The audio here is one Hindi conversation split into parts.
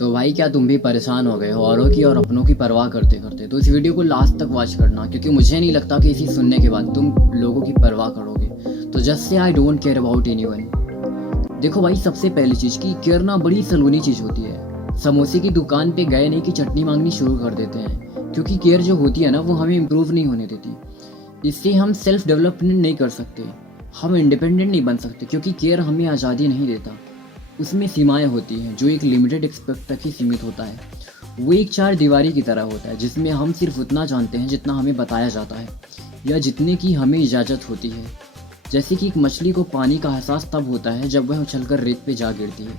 तो भाई क्या तुम भी परेशान हो गए हो औरों की और अपनों की परवाह करते करते? तो इस वीडियो को लास्ट तक वॉच करना, क्योंकि मुझे नहीं लगता कि इसी सुनने के बाद तुम लोगों की परवाह करोगे। तो just say I don't care about anyone. देखो भाई, सबसे पहली चीज़ की केयर ना बड़ी सलोनी चीज़ होती है। समोसे की दुकान पे गए नहीं कि चटनी मांगनी शुरू कर देते हैं, क्योंकि केयर जो होती है ना वो हमें इम्प्रूव नहीं होने देती। इससे हम सेल्फ डेवलपमेंट नहीं कर सकते, हम इंडिपेंडेंट नहीं बन सकते, क्योंकि केयर हमें आज़ादी नहीं देता। उसमें सीमाएं होती हैं जो एक लिमिटेड एक्सपेक्ट तक ही सीमित होता है। वो एक चार दीवारी की तरह होता है जिसमें हम सिर्फ उतना जानते हैं जितना हमें बताया जाता है या जितने की हमें इजाज़त होती है। जैसे कि एक मछली को पानी का एहसास तब होता है जब वह उछलकर रेत पे जा गिरती है,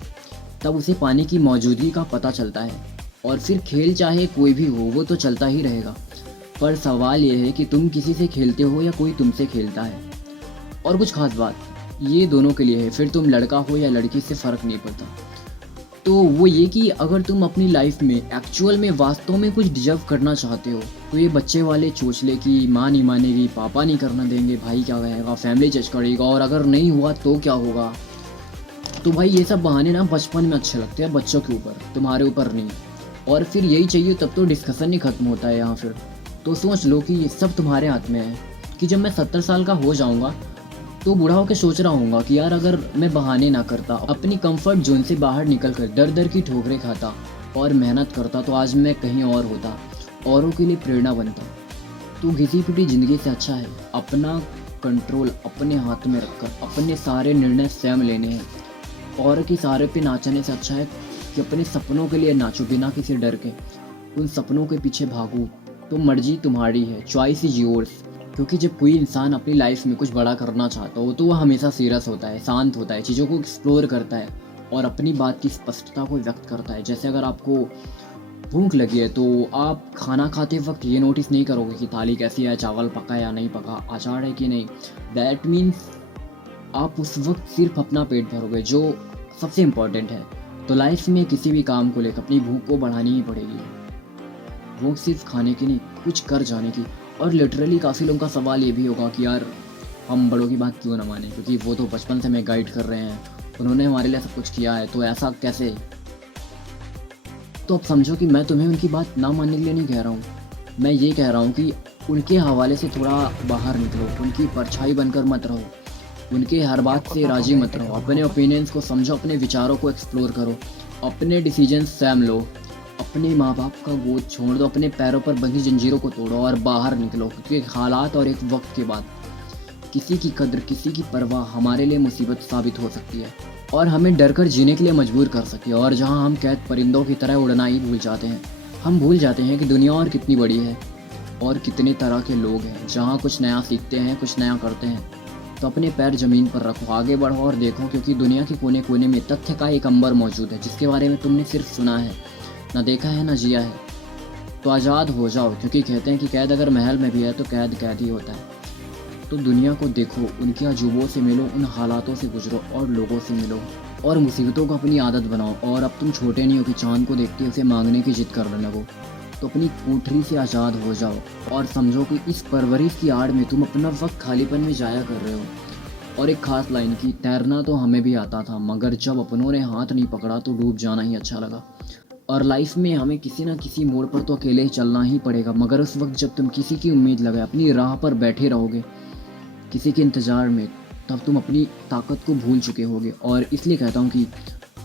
तब उसे पानी की मौजूदगी का पता चलता है। और फिर खेल चाहे कोई भी हो वो तो चलता ही रहेगा। पर सवाल यह है कि तुम किसी से खेलते हो या कोई तुमसे खेलता है। और कुछ खास बात ये दोनों के लिए है, फिर तुम लड़का हो या लड़की से फ़र्क नहीं पड़ता। तो वो ये कि अगर तुम अपनी लाइफ में एक्चुअल में वास्तव में कुछ डिजर्व करना चाहते हो तो ये बच्चे वाले चोचले की माँ नहीं मानेगी, पापा नहीं करना देंगे, भाई क्या कहेगा, फैमिली जज करेगा, और अगर नहीं हुआ तो क्या होगा। तो भाई ये सब बहाने ना बचपन में अच्छे लगते हैं बच्चों के ऊपर, तुम्हारे ऊपर नहीं। और फिर यही चाहिए तब तो डिस्कशन ही खत्म होता है यहाँ फिर। तो सोच लो कि ये सब तुम्हारे हाथ में है कि जब मैं 70 साल का हो जाऊँगा तो बूढ़ा होकर सोच रहा हूँ कि यार अगर मैं बहाने ना करता, अपनी कंफर्ट जोन से बाहर निकल कर दर दर की ठोकरें खाता और मेहनत करता, तो आज मैं कहीं और होता, औरों के लिए प्रेरणा बनता। तो घिसी पिटी ज़िंदगी से अच्छा है अपना कंट्रोल अपने हाथ में रखकर अपने सारे निर्णय स्वयं लेने हैं। और की सहारे पे नाचने से अच्छा है कि अपने सपनों के लिए नाचो बिना किसी डर के, उन सपनों के पीछे भागो। तो मर्जी तुम्हारी है, चॉइस इज योर्स। क्योंकि जब कोई इंसान अपनी लाइफ में कुछ बड़ा करना चाहता हो तो वह हमेशा सीरियस होता है, शांत होता है, चीज़ों को एक्सप्लोर करता है और अपनी बात की स्पष्टता को व्यक्त करता है। जैसे अगर आपको भूख लगी है तो आप खाना खाते वक्त ये नोटिस नहीं करोगे कि थाली कैसी है, चावल पका या नहीं पका, अचार है कि नहीं। दैट मीन्स आप उस वक्त सिर्फ अपना पेट भरोगे, जो सबसे इम्पॉर्टेंट है। तो लाइफ में किसी भी काम को लेकर अपनी भूख को बढ़ानी ही पड़ेगी। भूख सिर्फ खाने की नहीं, कुछ कर जाने की। और लिटरली काफ़ी लोगों का सवाल ये भी होगा कि यार हम बड़ों की बात क्यों ना माने, क्योंकि वो तो बचपन से हमें गाइड कर रहे हैं, उन्होंने हमारे लिए सब कुछ किया है, तो ऐसा कैसे। तो अब समझो कि मैं तुम्हें उनकी बात ना मानने के लिए नहीं कह रहा हूँ, मैं ये कह रहा हूँ कि उनके हवाले से थोड़ा बाहर निकलो, उनकी परछाई बनकर मत रहो, उनके हर बात से राजी मत रहो। अपने ओपिनियंस को समझो, अपने विचारों को एक्सप्लोर करो, अपने डिसीजन स्वयं लो, अपने माँ बाप का गोद छोड़ दो, अपने पैरों पर बंधी जंजीरों को तोड़ो और बाहर निकलो। क्योंकि एक हालात और एक वक्त के बाद किसी की कद्र, किसी की परवाह हमारे लिए मुसीबत साबित हो सकती है और हमें डर कर जीने के लिए मजबूर कर सकती है। और जहाँ हम कैद परिंदों की तरह उड़ना ही भूल जाते हैं, हम भूल जाते हैं कि दुनिया और कितनी बड़ी है और कितने तरह के लोग हैं जहाँ कुछ नया सीखते हैं, कुछ नया करते हैं। तो अपने पैर ज़मीन पर रखो, आगे बढ़ो और देखो, क्योंकि दुनिया के कोने कोने में तथ्य का एक अंबर मौजूद है जिसके बारे में तुमने सिर्फ सुना है, ना देखा है ना जिया है। तो आज़ाद हो जाओ, क्योंकि कहते हैं कि कैद अगर महल में भी है तो कैद कैद ही होता है। तो दुनिया को देखो, उनके अजूबों से मिलो, उन हालातों से गुजरो और लोगों से मिलो और मुसीबतों को अपनी आदत बनाओ। और अब तुम छोटे नहीं हो कि चांद को देखते उसे मांगने की जिद करने लगो। तो अपनी कोठरी से आज़ाद हो जाओ और समझो कि इस परवरिश की आड़ में तुम अपना वक्त खालीपन में जाया कर रहे हो। और एक खास लाइन की, तैरना तो हमें भी आता था, मगर जब अपनों ने हाथ नहीं पकड़ा तो डूब जाना ही अच्छा लगा। और लाइफ में हमें किसी ना किसी मोड़ पर तो अकेले ही चलना ही पड़ेगा, मगर उस वक्त जब तुम किसी की उम्मीद लगाए अपनी राह पर बैठे रहोगे किसी के इंतज़ार में, तब तुम अपनी ताकत को भूल चुके होगे। और इसलिए कहता हूँ कि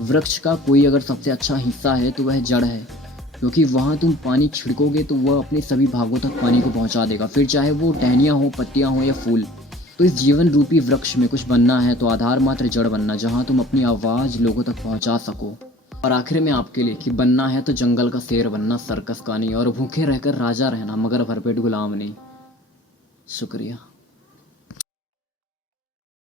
वृक्ष का कोई अगर सबसे अच्छा हिस्सा है तो वह जड़ है, क्योंकि वहाँ तुम पानी छिड़कोगे तो वह अपने सभी भागों तक पानी को पहुँचा देगा, फिर चाहे वो टहनियाँ हो, पत्तियाँ हो या फूल। तो इस जीवन रूपी वृक्ष में कुछ बनना है तो आधार मात्र जड़ बनना, जहाँ तुम अपनी आवाज़ लोगों तक पहुँचा सको। और आखिर में आपके लिए कि बनना है तो जंगल का शेर बनना, सर्कस का नहीं, और भूखे रहकर राजा रहना मगर भरपेट गुलाम नहीं। शुक्रिया।